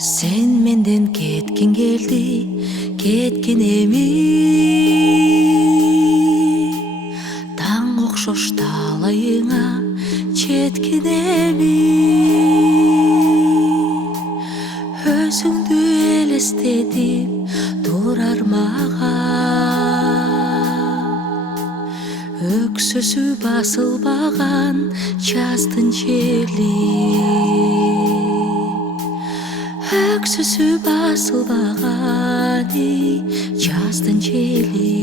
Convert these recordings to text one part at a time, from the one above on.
Sen menden ketkin geldi, ketkin emi. Taң окшош талайыңа четкин еми. Өзүңдү элестетип турар мага, өксөсү басылбаган жаздын жели. Өксөсү басылбаган жаздын жели.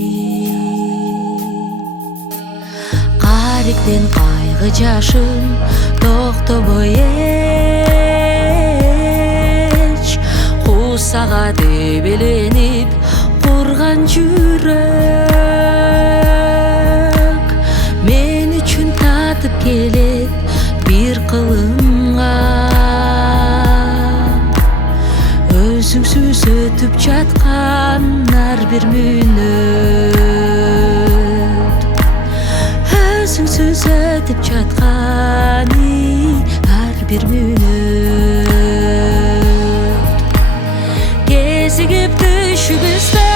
Кариктен кайгы жашын токтобой эч, куусага дебеленип курган жүрөк. Мен үчүн татып келет бир кылымга, өзүңсүз өтүп жаткан ар бир мүнөт. Өзүңсүз өтүп жаткан ар бир мүнөт. Кезигип түшүбүздө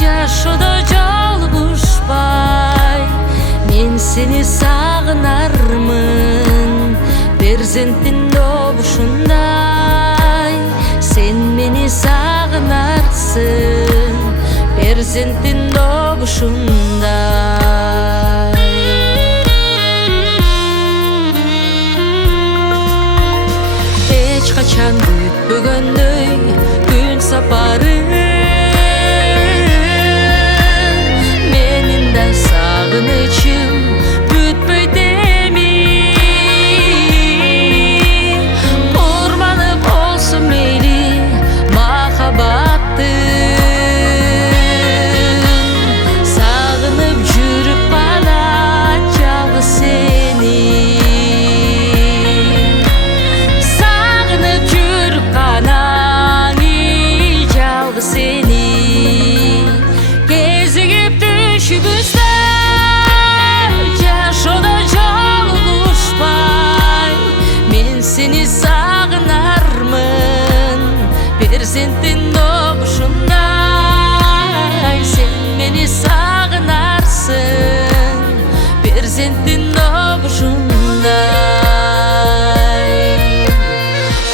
жашоодо жалгышпай, мен сени сагынармын перзенттин добушундай. Sen meni sağınarsın perzentin doğuşunday. Hiç kaçan bütbөгөндөй gün saparı, menin de sağınычым бүтпөйт эми. Kurbanı bolsun meyli сагынып жүрүп бана жалгыз сени. Сагынып жүрүп гана жалгыз сени. Кезигип түшүбүздө жашоодо жалгышпай, мен сени сагынармын перзенттин добушундай. Sen meni sağınarsın perzentin dobuşunday.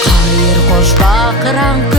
Кайыр кош бакыраңды